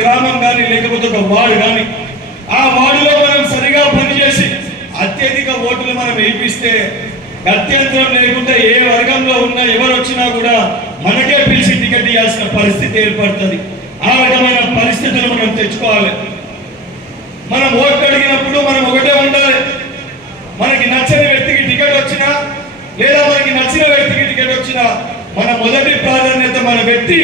గ్రామం కానీ లేకపోతే ఒక వార్డు కానీ ఆ వార్డులో మనం సరిగా పనిచేసి అత్యధిక ఓట్లు మనం వేయిస్తే గత్యంతరం లేకుండా ఏ వర్గంలో ఉన్నా ఎవరు వచ్చినా కూడా మనకే పిలిచి టికెట్ ఇవ్వాల్సిన పరిస్థితి ఏర్పడుతుంది. ఆ రకమైన పరిస్థితులు మనం తెచ్చుకోవాలి. మనం ఓట్లు అడిగినప్పుడు మనం ఒకటే ఉండాలి. మనకి నచ్చని వ్యక్తికి టికెట్ వచ్చినా లేదా మనకి నచ్చిన వ్యక్తికి టికెట్ వచ్చినా మన మొదటి ప్రాధాన్యత మన వ్యక్తి,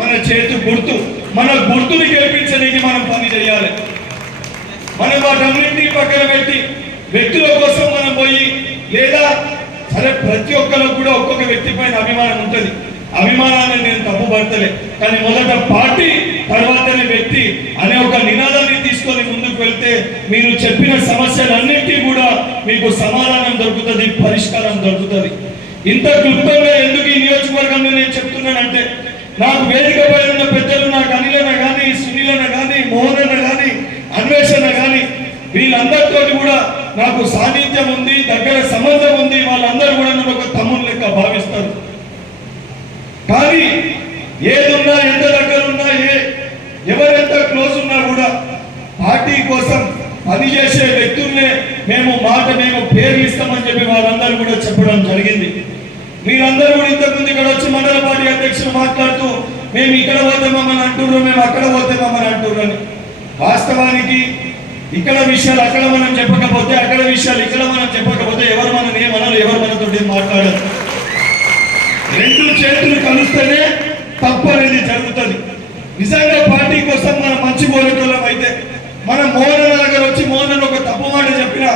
మన చేతు గుర్తు, మన గుర్తుని గెలిపించడానికి మనం పని చేయాలి. మనం వాటన్నింటినీ పక్కన పెట్టి వ్యక్తుల కోసం మనం పోయి లేదా సరే ప్రతి ఒక్కరికి కూడా ఒక్కొక్క వ్యక్తి పైన అభిమానం ఉంటుంది. అభిమానాన్ని నేను తప్పు పడతలే, కానీ మొదట పార్టీ తర్వాతనే వ్యక్తి అనే ఒక నినాదాన్ని తీసుకొని ముందుకు వెళ్తే మీరు చెప్పిన సమస్యలన్నింటినీ కూడా మీకు సమాధానం దొరుకుతుంది, పరిష్కారం దొరుకుతుంది. ఇంత క్లుప్తంగా ఎందుకు ఈ నియోజకవర్గంలో నేను చెప్తున్నానంటే నాకు వేదికపై ఉన్న పెద్దలు, నాకు అనిలన కానీ, సునీలన కానీ, మోహనన్న కానీ, అన్వేషణ కానీ వీళ్ళందరితో కూడా నాకు సాన్నిధ్యం ఉంది, దగ్గర సంబంధం ఉంది. వాళ్ళందరూ కూడా నన్ను ఒక తమ్ముడు లెక్క భావిస్తారు. కానీ ఏదున్నా, ఎంత దగ్గర ఉన్నా, ఎవరెంత క్లోజ్ ఉన్నా కూడా పార్టీ కోసం పనిచేసే వ్యక్తుల్నే మేము పేర్లు ఇస్తామని చెప్పి వాళ్ళందరూ కూడా చెప్పడం జరిగింది. మీరందరూ కూడా ఇంతకుముందు ఇక్కడ వచ్చి మండల పార్టీ అధ్యక్షులు మాట్లాడుతూ మేము ఇక్కడ పోతామని అంటున్నారు, మేము అక్కడ పోతామని అంటున్నారు అని. వాస్తవానికి ఇక్కడ విషయాలు అక్కడ మనం చెప్పకపోతే, అక్కడ విషయాలు ఇక్కడ మనం చెప్పకపోతే ఎవరు మనం ఏమన్నారు, ఎవరు మనతో మాట్లాడారు. రెండు చేతులు కలిస్తేనే తప్పు అనేది జరుగుతుంది. నిజంగా పార్టీ కోసం మనం మంచి కోరేటోళ్ళం అయితే మనం మోహనన్న దగ్గర వచ్చి మోహనన్న ఒక తప్పు మాట చెప్పిన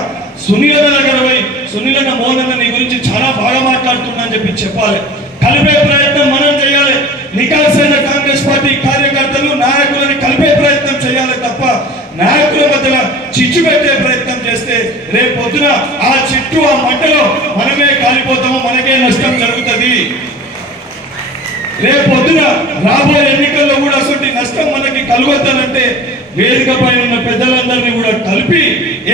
సునీలన్న దగ్గర పోయి సునీలన్న మోహనన్న నీ గురించి చాలా బాగా మాట్లాడుతున్నా అని చెప్పి చెప్పాలి. కలిపే ప్రయత్నం మనం చేయాలి. నికాసైన కాంగ్రెస్ పార్టీ కార్యకర్తలు నాయకులని కలిపే ప్రయత్నం చేయాలి తప్ప నాయకుల మధ్యలో చిచ్చు పెట్టే ప్రయత్నం చేస్తే రేపు పొద్దున ఆ చిట్టు ఆ మంటలో మనమే కాలిపోతాము, మనకే నష్టం జరుగుతుంది. రేపు పొద్దున రాబోయే ఎన్నికల్లో కూడా అసలు నష్టం మనకి కలుగుతానంటే వేదికపై ఉన్న పెద్దలందరినీ కూడా కలిపి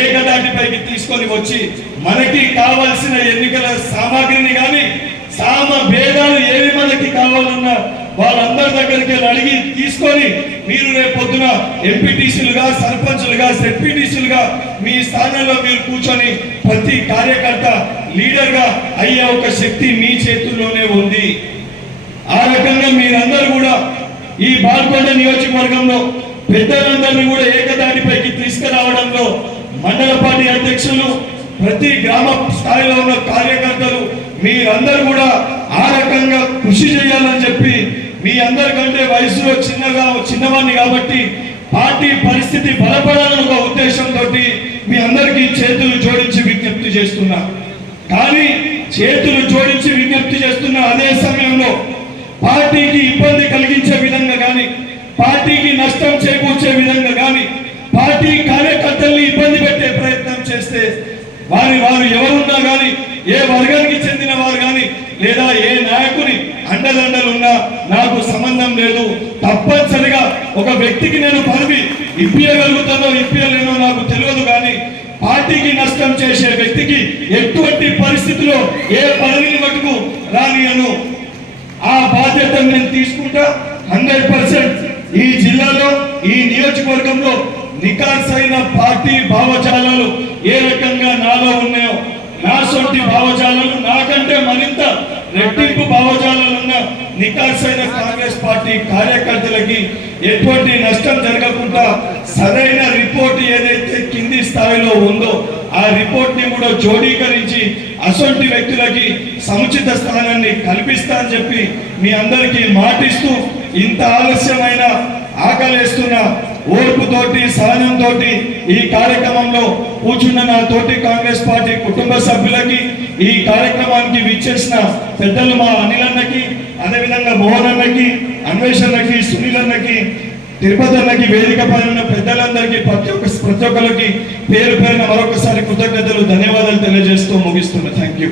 ఏకదాటిపైకి తీసుకొని వచ్చి మనకి కావాల్సిన ఎన్నికల సామాగ్రిని కానీ భేదాలు ఏవి మనకి కావాలన్నా వాళ్ళందరి దగ్గరికి అడిగి తీసుకొని మీరు రేపు పొద్దున ఎంపీటీసీలుగా, సర్పంచులుగా, సెడ్పీటీసీలుగా మీ స్థానంలో మీరు కూర్చొని ప్రతి కార్యకర్త లీడర్గా అయ్యే ఒక శక్తి మీ చేతుల్లోనే ఉంది. ఆ రకంగా మీరందరూ కూడా ఈ బాల్కొండ నియోజకవర్గంలో పెద్దలందరినీ కూడా ఏకదాటిపైకి తీసుకురావడంలో మండల పార్టీ అధ్యక్షులు, ప్రతి గ్రామ స్థాయిలో ఉన్న కార్యకర్తలు మీరందరూ కూడా ఆ రకంగా కృషి చేయాలని చెప్పి మీ అందరికంటే వయసులో చిన్నవాడిని కాబట్టి పార్టీ పరిస్థితి బలపడాలని ఒక ఉద్దేశంతో మీ అందరికీ చేతులు జోడించి విజ్ఞప్తి చేస్తున్నా. కానీ చేతులు జోడించి విజ్ఞప్తి చేస్తున్న అదే సమయంలో పార్టీకి ఇబ్బంది కలిగించే విధంగా కానీ, పార్టీకి నష్టం చేకూర్చే విధంగా కానీ, పార్టీ కార్యకర్తల్ని ఇబ్బంది పెట్టే ప్రయత్నం చేస్తే వారు ఎవరున్నా కానీ, ఏ వర్గానికి చెందిన వారు కానీ లేదా ఏ నాయకుని అండదండలున్నా నాకు సంబంధం లేదు. తప్పనిసరిగా ఒక వ్యక్తికి నేను పదవి ఇప్పియగలుగుతానో ఇప్పియలేనో నాకు తెలియదు, కానీ పార్టీకి నష్టం చేసే వ్యక్తికి ఎటువంటి పరిస్థితిలో ఏ పదవిని మటుకు రానియను. ఆ బాధ్యతను నేను తీసుకుంటా. 100% ఈ జిల్లాలో, ఈ నియోజకవర్గంలో నికార్సైన పార్టీ భావజాలాలు ఏ రకంగా నాలో ఉన్నాయో, నా సొంటి భావజాలాలు నాకంటే మరింత రెట్టింపు భావజాలాలు ఉన్న నికార్సైన కాంగ్రెస్ పార్టీ కార్యకర్తలకి ఎటువంటి నష్టం జరగకుండా సరైన రిపోర్ట్ ఏదైతే కింది స్థాయిలో ఉందో ఆ రిపోర్ట్ ని కూడా జోడీకరించి అసొంటి వ్యక్తులకి సముచిత స్థానాన్ని కల్పిస్తా అని చెప్పి మీ అందరికీ మాటిస్తూ, ఇంత ఆలస్యమైన ఆకలేస్తున్న ఓర్పుతోటి సహనంతో ఈ కార్యక్రమంలో కూర్చున్న నా తోటి కాంగ్రెస్ పార్టీ కుటుంబ సభ్యులకి, ఈ కార్యక్రమానికి విచ్చేసిన పెద్దలు మా అనిలన్నకి, అదేవిధంగా మోహనన్నకి, అన్వేషణకి, సునీలన్నకి, తిరుపతి అన్నకి, వేదిక పైన పెద్దలందరికీ ప్రతి ఒక్కరికి పేరు పేరున మరొకసారి కృతజ్ఞతలు, ధన్యవాదాలు తెలియజేస్తూ ముగిస్తున్నా. Thank you.